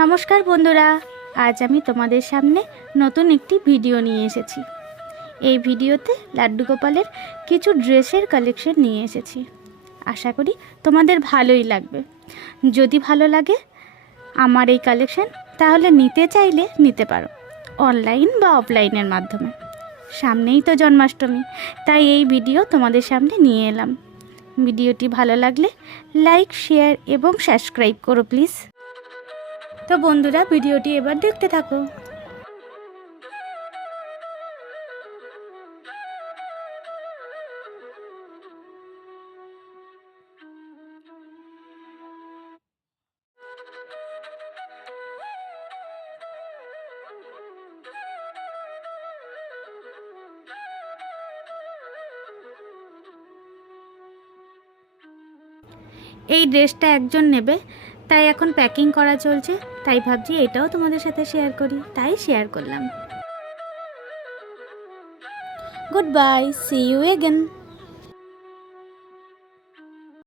নমস্কার বন্ধুরা, আজ আমি তোমাদের সামনে নতুন একটি ভিডিও নিয়ে এসেছি। এই ভিডিওতে লাড্ডু গোপালের কিছু ড্রেসের কালেকশন নিয়ে এসেছি। আশা করি তোমাদের ভালোই লাগবে। যদি ভালো লাগে আমার এই কালেকশন, তাহলে নিতে চাইলে নিতে পারো, অনলাইন বা অফলাইনের মাধ্যমে। সামনেই তো জন্মাষ্টমী, তাই এই ভিডিও তোমাদের সামনে নিয়ে এলাম। ভিডিওটি ভালো লাগলে লাইক, শেয়ার এবং সাবস্ক্রাইব করো প্লিজ। তো বন্ধুরা, ভিডিওটি এবার দেখতে থাকো। এই ড্রেসটা একজন নেবে, তাই এখন প্যাকিং করা চলছে। তাই ভাবছি এটাও তোমাদের সাথে শেয়ার করি, তাই শেয়ার করলাম। Good bye, see you again.